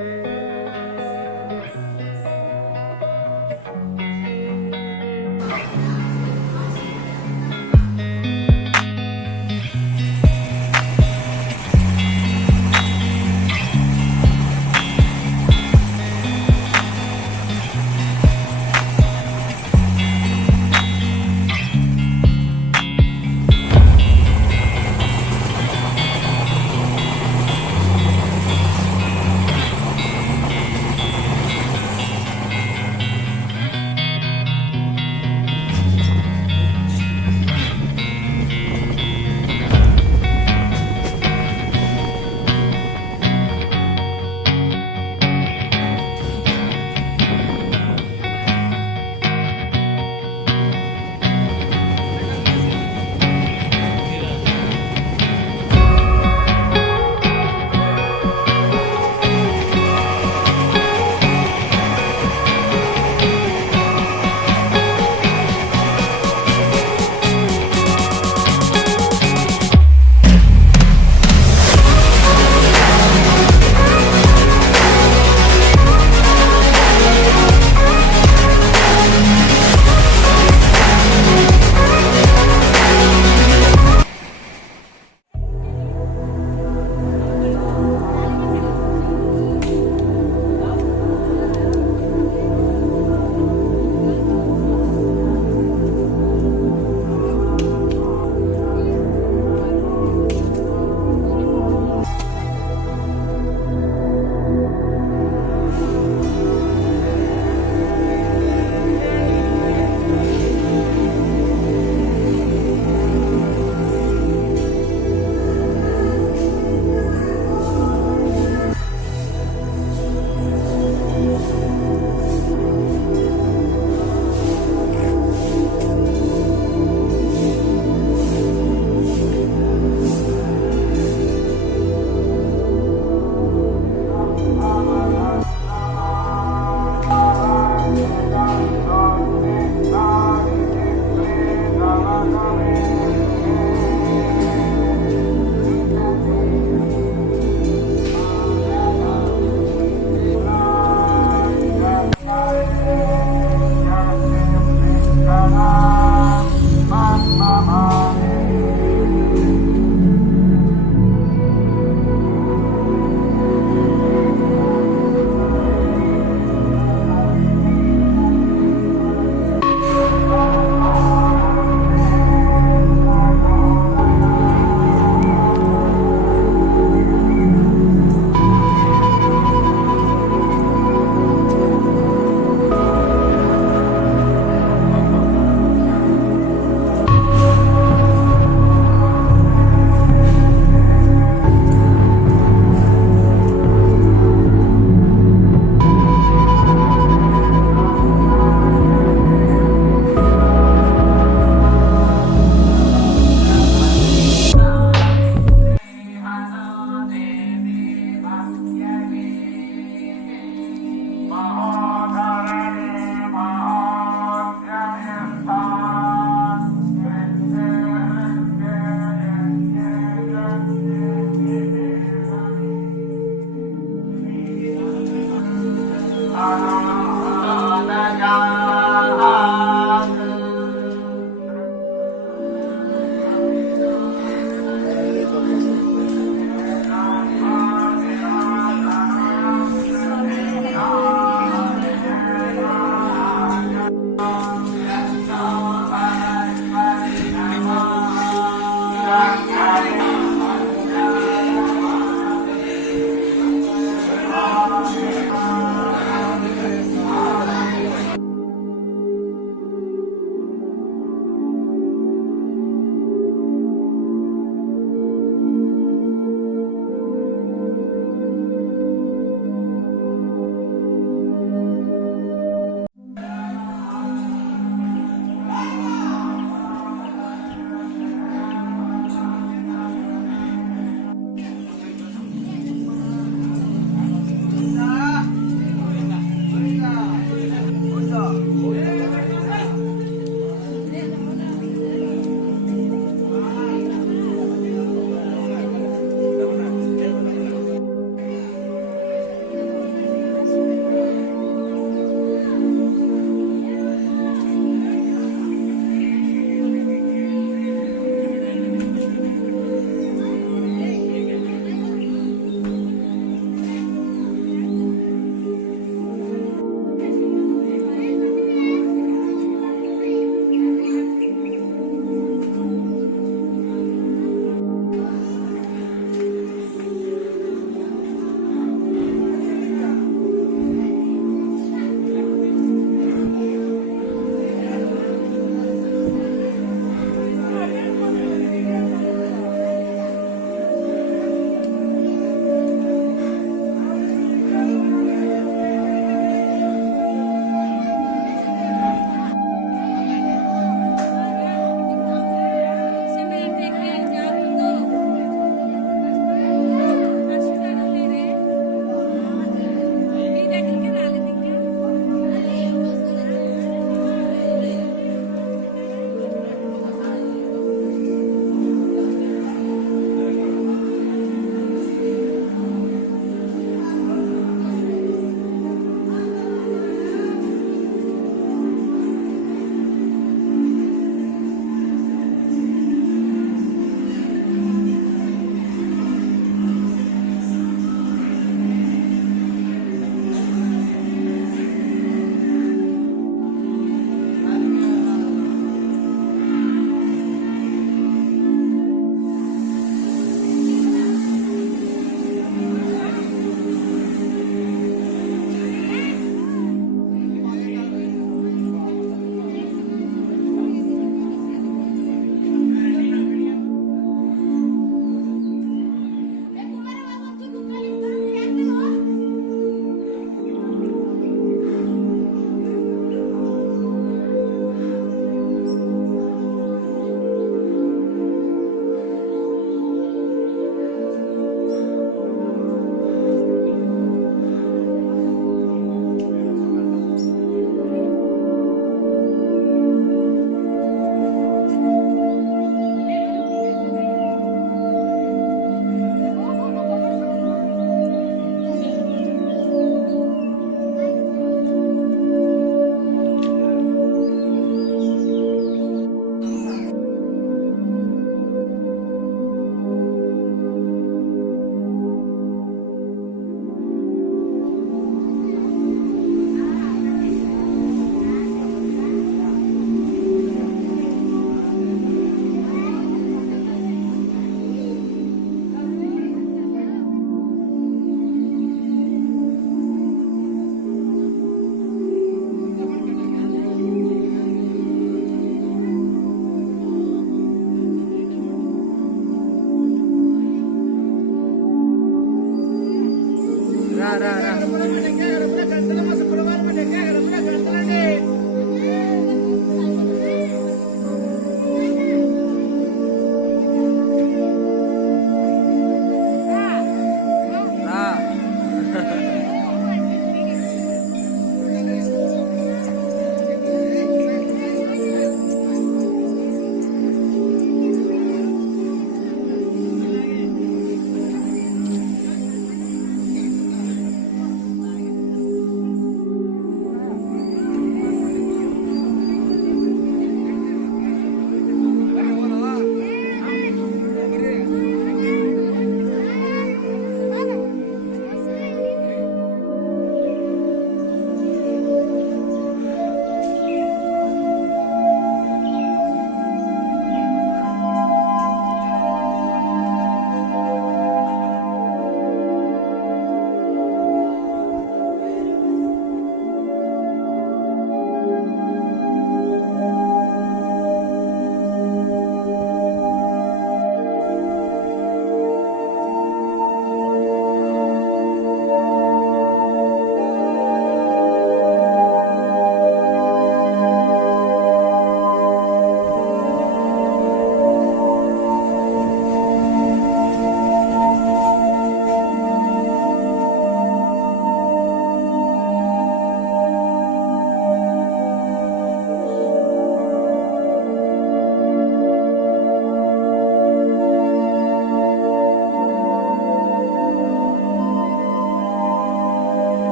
hand.